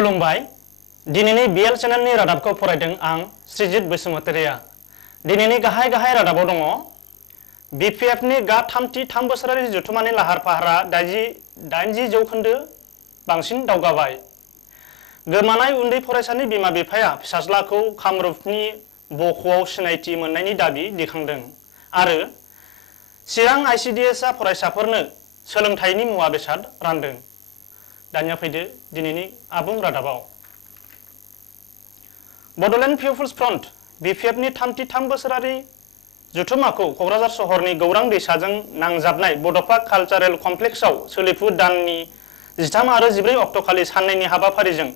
खुलुमबाय दिनैनि BL चेनेलनि रादाबखौ फरायदों आं श्रीजित बसुमतारीया दिनैनि गाहाय रादाबाव दङ BPFनि गा 3 बोसोरारि जथुमानि लाहार फाहारा 80 जौखोन्दो बांसिन दावगाबाय गोमानाय उन्दै फरायसानि बिमा बिफाया फिसाज्लाखौ कामरुपनि बख'आव सिनायथि मोननायनि दाबि दिखांदों आरो चिरां ICDSआ फरायसाफोरनो सोलोंथाइनि मुवा बेसाद रानदों दानिया फैदो दिनैनि आबुं रादाबाव बड'लेण्ड पिपुल्स फ्रन्ट BPFनि 33 बोसोरारि जुथुमाखौ क'क्राझार सहरनि गौरां दैसाजों नांजाबनाय बड'फा कालचारेल कमप्लेक्सआव सोलिफु दाननि 13 आरो 14 अक्ट'खालि साननैनि हाबाफारिजों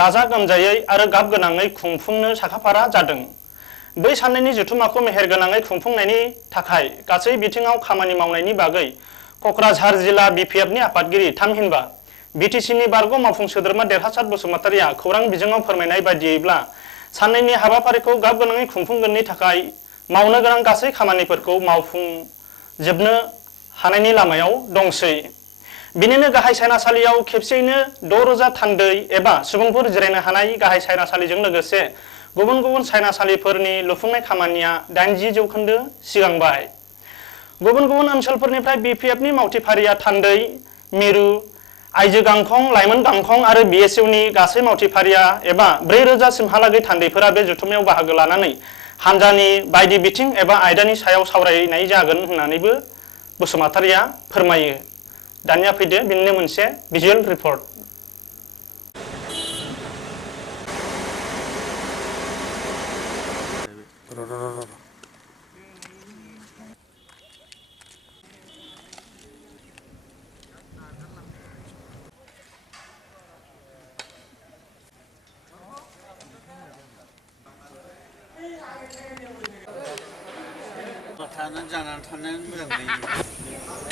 गाजा गोमजायै आरो गाब गोनाङै खुंफुंनो साखाफारा जादों बै साननैनि जुथुमाखौ मेहेर गोनाङै खुंफुंनायनि थाखाय गासै बिथिङाव खामानि मावनायनि बागै क'क्राझार जिल्ला BPFनि आफादगिरि थामहिनबा BTCनि बारग' मावफुं सोद्रोमा देरहासात बसुमतारीया खौरां बिजोङाव फोरमायनाय बायदियैब्ला साननैनि हाबाफारिखौ गाब गोनाङै खुंफुंगोननि थाखाय मावनो गोनां गासै खामानिफोरखौ मावफुंजोबनो हानायनि लामायाव दंसै बिनिनो गाहाय सायनासालियाव खेबसेयैनो 6000 थान्दै एबा सुबुंफोर जिरायनो हानाय गाहाय सायनासालिजों लोगोसे गुबुन सायनासालिफोरनि लुफुंनाय खामानिया 80 जौखोन्दो सिगांबाय गुबुन ओनसोलफोरनिफ्राय BPFनि मावथिफारिया थान्दै मिरु आइजो गांखं लाइमोन गांखं आरो BSUनि गासै मावथिफारिया एबा 4000 सिमहालागै थान्दैफोरा बे जुथुमायाव बाहागो लानानै हानजानि बायदि बिथिं एबा आयदानि सायाव सावरायनाय जागोन होननानैबो बसुमतारीया फोरमायो दानिया फैदो बिनिनो मोनसे भिजुअल रिपर्ट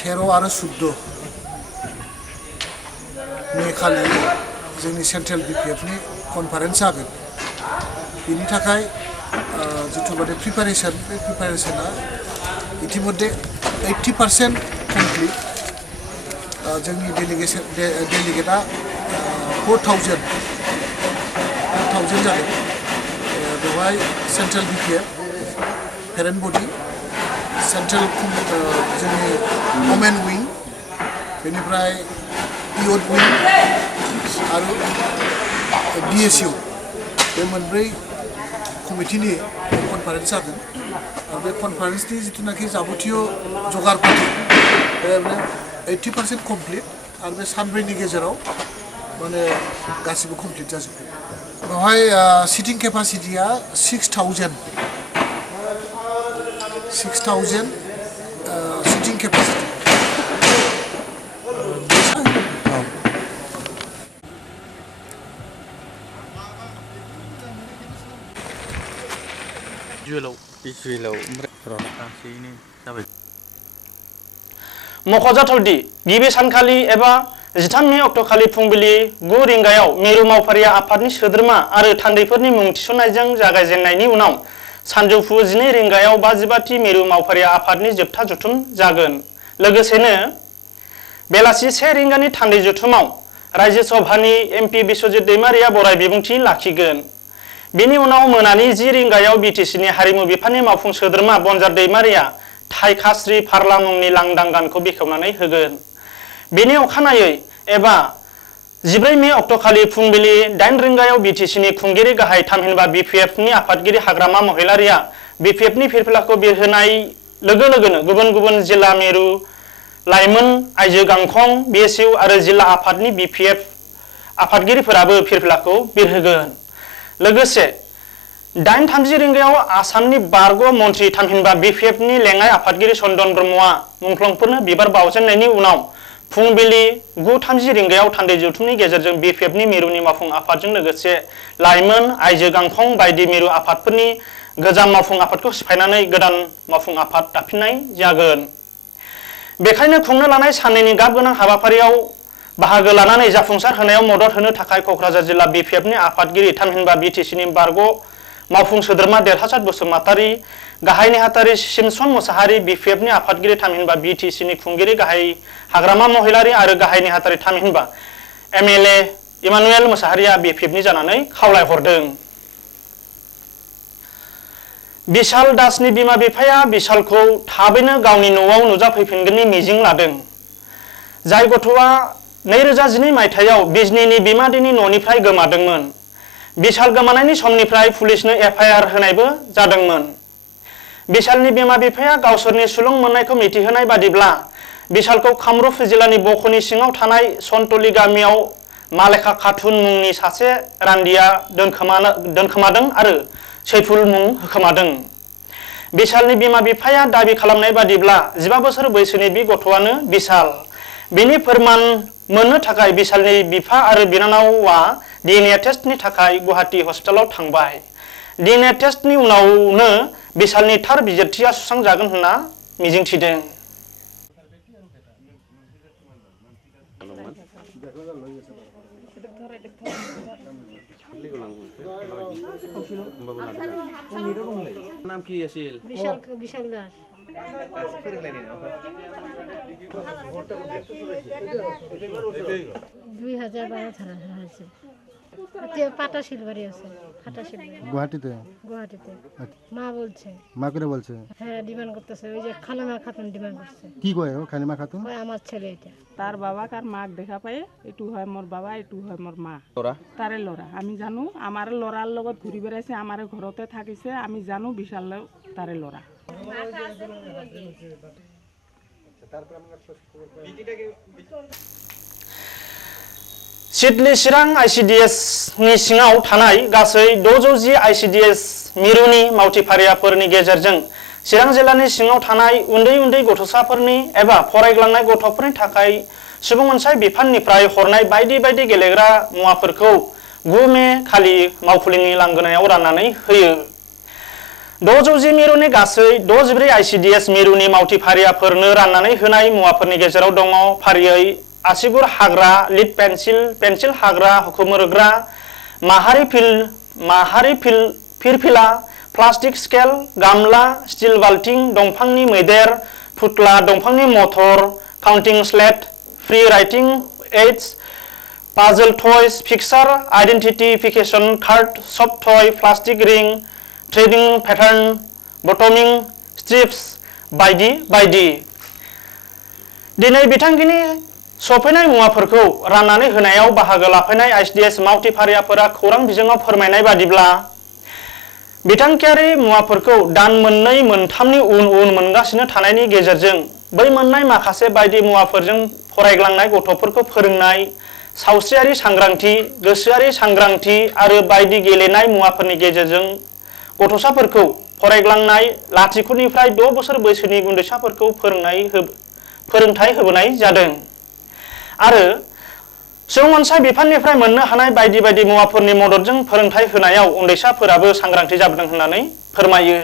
तेरो आरो 14 मे खालि जोंनि सेन्ट्रेल BPFनि कनफारेन्स जागोन बिनि थाखाय जिथुबादि प्रिपारेसना इतिमध्ये 80% कमप्लिट जोंनि डेलिगेटआ 4000 जागोन बेवहाय सेन्ट्रेल BPF पेरेन्ट बडि सेन्ट्रेल जोंनि वमेन विं बेनिफ्राय इयथ विं आरो BSU बे मोनब्रै कमिटिनि कनफारेन्स जागोन आरो बे कनफारेन्सनि जिथुनाखि जाबुथिय जगारपाति बे 80% कमप्लिट आरो बे सानब्रैनि गेजेराव माने गासिबो कमप्लिट जाजोबगोन बेवहाय सिटिं केपासिटिया 6000 सिटिं केपासिटी मख'जाथावदि गिबि सानखालि एबा 13 मे अक्ट'खालि फुंबिलि 9 रिंगायाव मिरु मावफारिया आफादनि सोद्रोमा आरो थान्दैफोरनि मुं थिसननायजों जागायजेननायनि उनाव सानजौफु 12 रिंगायाव 55 मिरु मावफारिया आफादनि जोबथा जथुम जागोन लोगोसेनो बेलासि 1 रिंगानि थान्दै जथुमाव रायजो सभानि MP बिश्वजित दैमारिया बराय बिबुंथि लाखिगोन बेनि उनाव मोनानि 10 रिंगायाव BTCनि हारिमु बिफाननि मावफुं सोद्रोमा बनजार दैमारिया थाइखास्रि फारला मुंनि लांदां गानखौ बेखेवनानै होगोन बेनि अखानायै एबा 14 मे अक्ट'खालि फुंबिलि 8 रिंगायाव BTCनि खुंगिरि गाहाय थामहिनबा BPFनि आफादगिरि हाग्रामा महिलारिया BPFनि फिरफिलाखौ बिरहोनाय लोगोनो गुबुन जिल्ला मिरु लाइमोन आइजो गांखं BSU आरो जिल्ला आफादनि BPF आफादगिरिफोराबो फिरफिलाखौ बिरहोगोन लोगोसे 8:30 रिंगायाव आसामनि बारग' मन्थ्रि थामहिनबा BPFनि लेङाइ आफादगिरि चन्दन ब्रह्मआ मुंख्लंफोरनो बिबार बावजेननायनि उनाव फुंबिलि 9:30 रिंगायाव थान्दै जथुमनि गेजेरजों BPFनि मिरुनि मावफुं आफादजों लोगोसे लाइमोन आइजो गांखं बायदि मिरु आफादफोरनि गोजाम मावफुं आफादखौ सिफायनानै गोदान मावफुं आफाद दाफिननाय जागोन बेखायनो खुंनो लानाय साननैनि गाब गोनां हाबाफारियाव बाहागो लानानै जाफुंसार होनायाव मदद होनो थाखाय क'क्राझार जिल्ला BPFनि आफादगिरि थामहिनबा BTCनि बारग' मावफुं सोद्रोमा देरहासात बसुमतारी गाहाय नेहाथारि सिमसन मुसाहारि BPFनि आफादगिरि थामहिनबा BTCनि खुंगिरि गाहाय हाग्रामा महिलारि आरो गाहाय नेहाथारि थामहिनबा MLA इमानुएल मोसाहारिया बिपिएफनि जानानै खावलायहरदों। बिशाल दासनि बिमा बिफाया बिशालखौ थाबैनो गावनि न'आव नुजाफैफिनगोननि मिजिं लादों। जाय गथ'आ 2012 मायथाइयाव बिजनीनि बिमादैनि न'निफ्राय गोमादोंमोन। बिशाल गोमानायनि समनिफ्राय पुलिसनो एफआईआर होनायबो जादोंमोन। बिशालनि बिमा बिफाया गावसोरनि सुलुं मोननायखौ मिथिहोनाय बादिब्ला बिशालखौ कामरुप जिल्लानि बख'नि सिङाव थानाय सन्तलि गामियाव मालेखा खातुन मुंनि सासे रान्दिया दोनखोमादों आरो सैफुल मुं होखोमादों। बिशालनि बिमा बिफाया दाबि खालामनाय बादिब्ला 15 बोसोर बैसोनि बे गथ'आनो बिशाल। बेनि फोरमान मोननो थाखाय बिशालनि बिफा आरो बिनानावआ डीएनए टेस्टनि थाखाय गुवाहाटी हस्पिटालाव थांबाय। डीएनए टेस्टनि उनावनो बिशालनि थार बिजिरथिया सुस्रांजागोन होनना मिजिंथिदों। नाम কি আছিল? বিশাল দাস। 2012 ধরা হয়েছে। পাটা শিলবাড়ি আছে, ফাটা শিলবাড়ি গুয়াহাটিতে। মা বলছে। মা করে বলছে? হ্যাঁ, ডিমান্ড করতেছে। ওই যে খালেমা খাতুন ডিমান্ড করছে। কি কয় ও খালেমা খাতুন? ওই আমার ছেলে এটা। তার বাবা কার মাক দেখা পায়, এটু হয় মোর বাবা, এটু হয় মোর মা। লরা? তারে লরা। আমি জানো আমার লরার লগত ঘুরি বেড়াইছে, আমার ঘরতে থাকিছে, আমি জানো বিশাল তারে লরা। सिडली चिरां आईसीडीएस नि सिङाव थानाय गासै 610 आईसीडीएस मिरुनि मावथिफारियाफोरनि गेजेरजों चिरां जिल्लानि सिङाव थानाय उन्दै गथ'साफोरनि एबा फरायग्लांनाय गथ'फोरनि थाखाय सुबुं अनसाय बिफाननिफ्राय हरनाय बायदि बायदि गेलेग्रा मुवाफोरखौ 9 मे खालि मावखुलिनि लांगोनायाव राननानै होयो। 610 मिरुनि गासै 64 आईसीडीएस मिरुनि मावथिफारियाफोरनो राननानै होनाय मुवाफोरनि गेजेराव दङ फारियै आसिगुर हाग्रा, लिड पेन्सिल हाग्रा, हुखुमोरग्रा, माहारि फिरफिला, प्लास्टिक स्केल, गामला, स्टिल बाल्थिं, दंफांनि मैदेर, फुटला, दंफांनि मटर, counting slate, free writing aids, puzzle toys, picture identification card, soft toy, plastic ring, threading pattern, buttoning strips बायदि बायदि। दिनै बिथांखिनि सफैनाय मुवाफोरखौ राननानै होनायाव बाहागो लाफैनाय आईसीडीएस मावथिफारियाफोरा खौरां बिजोङाव फोरमायनाय बादिब्ला बिथांखियारि मुवाफोरखौ दान 2-3नि उन मोनगासिनो थानायनि गेजेरजों बै मोननाय माखासे बायदि मुवाफोरजों फरायग्लांनाय गथ'फोरखौ फोरोंनाय, सावस्रियारि सांग्रांथि, गोसोआरि सांग्रांथि आरो बायदि गेलेनाय मुवाफोरनि गेजेरजों गथ'साफोरखौ फरायग्लांनाय 0निफ्राय 6 बोसोर बैसोनि उन्दैसाफोरखौ फोरोंथाय होबोनाय जादों आरो सुबुं अनसाय बिफाननिफ्राय मोननो हानाय बायदि बायदि मुवाफोरनि मददजों फोरोंथाय होनायाव उन्दैसाफोराबो सांग्रांथि जाबोदों होननानै फोरमायो।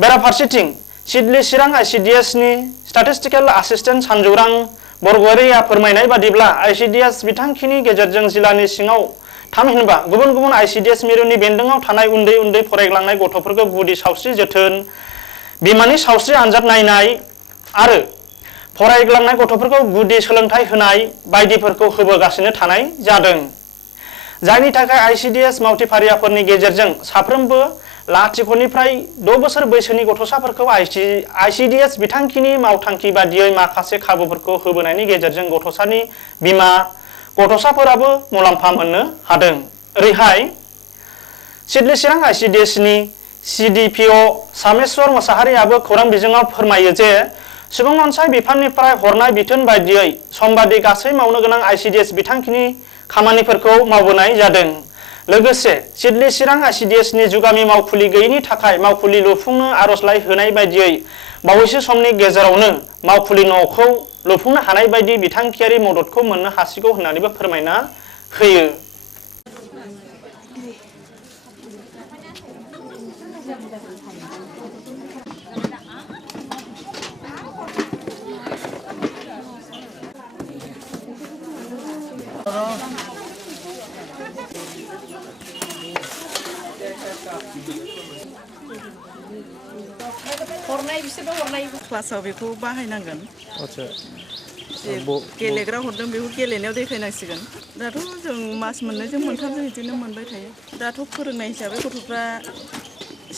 बेराफारसेथिं सिडली चिरां आईसीडीएस नि स्टैटिस्टिकल असिस्टेंट सानजौरां बरगयारिया फोरमायनाय बादिब्ला आईसीडीएस बिथांखिनि गेजेरजों जिल्लानि सिङाव थामहिनबा गुबुन गुबुन आईसीडीएस मिरुनि बेन्दोङाव थानाय उन्दै फरायग्लांनाय गथ'फोरखौ गुदि सावस्रि जोथोन, बिमानि सावस्रि आनजाद नायनाय आरो फरायग्लांनाय गथ'फोरखौ गुदि सोलोंथाय होनाय बायदिफोरखौ होबोगासिनो थानाय जादों। जायनि थाखाय आईसीडीएस मावथिफारियाफोरनि गेजेरजों साफ्रोमबो 0निफ्राय 6 बोसोर बैसोनि गथ'साफोरखौ आईसीडीएस बिथांखिनि मावथांखि बादियै माखासे खाबुफोरखौ होबोनायनि गेजेरजों गथ'सानि बिमा गथ'साफोराबो मुलाम्फा मोननो हादों। ओरैहाय सिडली चिरां आईसीडीएस नि सीडीपीओ सामेश्वर मोसाहारियाबो खौरां बिजोङाव फोरमायो जे सुबुं अनसाय बिफाननिफ्राय हरनाय बिथोन बायदियै समबादि गासै मावनो गोनां आईसीडीएस बिथांखिनि खामानिफोरखौ मावबोनाय जादों। लोगोसे सिडली चिरां आईसीडीएस नि जुगामि मावखुलि गैयैनि थाखाय मावखुलि लुफुंनो आर'जलाइ होनाय बायदियै बावैसो समनि गेजेरावनो मावखुलि न'खौ लुफुंनो हानाय बायदि बिथांखियारि मददखौ मोननो हासिगौ होननानैबो फोरमायना होयो। क्लासाव बेखौ बाहायनांगोन। आच्छा गेलेग्रा हरदों बेखौ गेलेनायाव देखायनांसिगोन दाथ' जों मास मोननैजों मोनथामजों बिदिनो मोनबाय थायो दाथ' फोरोंनाय हिसाबै गथ'फ्रा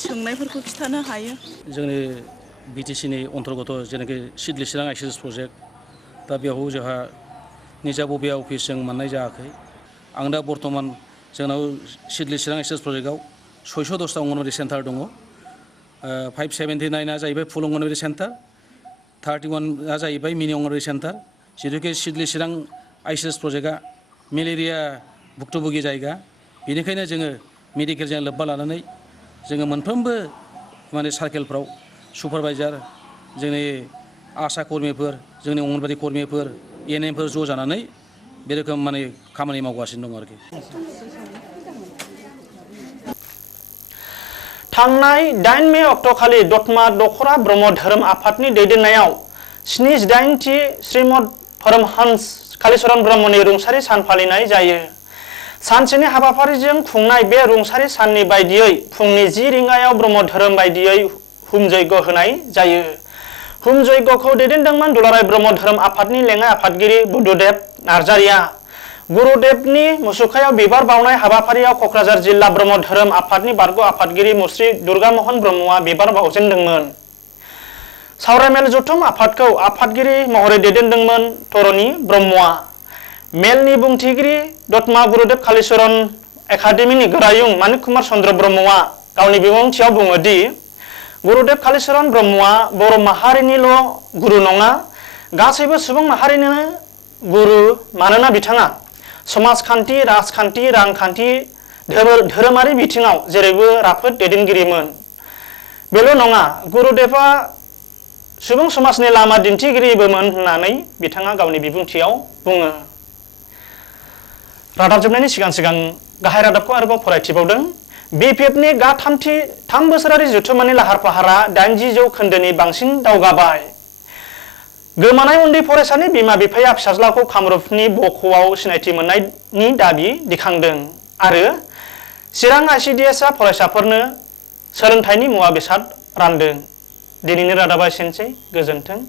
सोंनायफोरखौ खिथानो हायो जोंनि बिटिसिनि अन्तर्गत जेनाखि सिडली चिरां आइसिएस प्रजेक्ट दा बेयाव जोंहा निजा बबेया अफिस जों मोननाय जायाखै आं दा बर्थमान जोंनाव सिडली चिरां आइसिएस प्रजेक्टआव 610टा अंगनवाड़ी सेन्टार दङ 579 जाहैबाय फुल अंगनवाड़ी सेन्टार 31 जाहैबाय मिनि अंगनवाड़ी सेन्टार जिहेतुके सिडली चिरां आइसिएस प्रजेक्टआ मेलेरिया भुक्तभोगि जायगा बेनिखायनो जोङो मेडिकेलजों लोब्बा लानानै जोङो मोनफ्रोमबो माने सार्केलफ्राव सुपारभाइजार जोंनि आशा कर्मिफोर जोंनि अंगनवाड़ी कर्मिफोर एएनएमफोर ज' जानानै बे रोखोम माने खामानि मावगासिनो दं आरोखि थांनाय 8 मे अक्ट'खालि दतमा दख'रा ब्रह्म धोरोम आफादनि दैदेननायाव 78थि श्रीमद परमहंस कालीचरण ब्रह्मनि रुंसारि सान फालिनाय जायो सानसेनि हाबाफारिजों खुंनाय बे रुंसारि साननि बायदियै फुंनि 10 रिंगायाव ब्रह्म धोरोम बायदियै हुम जयग होनाय जायो हुम जयगखौ दैदेनदोंमोन दुलाराय ब्रह्म धोरोम आफादनि लेङाइ आफादगिरि बुद्धदेब नार्जारिया गुरुदेवनि मुसुखायाव बिबार बावनाय हाबाफारियाव क'क्राझार जिल्ला ब्रह्म धोरोम आफादनि बारग' आफादगिरि मुस्रि दुर्गामोहन ब्रह्मआ बिबार बावजेनदोंमोन सावरायमेल जथुम आफादखौ आफादगिरि महरै दैदेनदोंमोन धरणी ब्रह्मआ मेलनि बुंथिगिरि दतमा गुरुदेव कालीचरण एकाडेमिनि गोरायुं मानिक कुमार चन्द्र ब्रह्मआ गावनि बिबुंथियाव बुङो दि गुरुदेव कालीचरण ब्रह्मआ बर' माहारिनिल' गुरु नङा गासैबो सुबुं माहारिनो गुरु मानोना बिथाङा समाजखान्थि राजखान्थि रांखान्थि धोरोमारि बिथिङाव जेरैबो राफोद दैदेनगिरिमोन बेल' नङा गुरुदेवआ सुबुं समाजनि लामा दिन्थिगिरिबोमोन होननानै बिथाङा गावनि बिबुंथियाव बुङो रादाब जोबनायनि सिगां गाहाय रादाबखौ आरोबाव फरायथिबावदों बिपिएफनि गा 3 बोसोरारि जथुम्मानि लाहार फाहारा 80 जौखोन्दोनि बांसिन दावगाबाय गोमानाय उन्दै फरायसानि बिमा बिफाया फिसाज्लाखौ कामरुपनि बख'आव सिनायथि मोननायनि दाबि दिखांदों आरो चिरां आइसिडिएसआ फरायसाफोरनो सोलोंथाइनि मुवा बेसाद रानदों दिनैनि रादाबा एसेनोसै गोजोन्थों।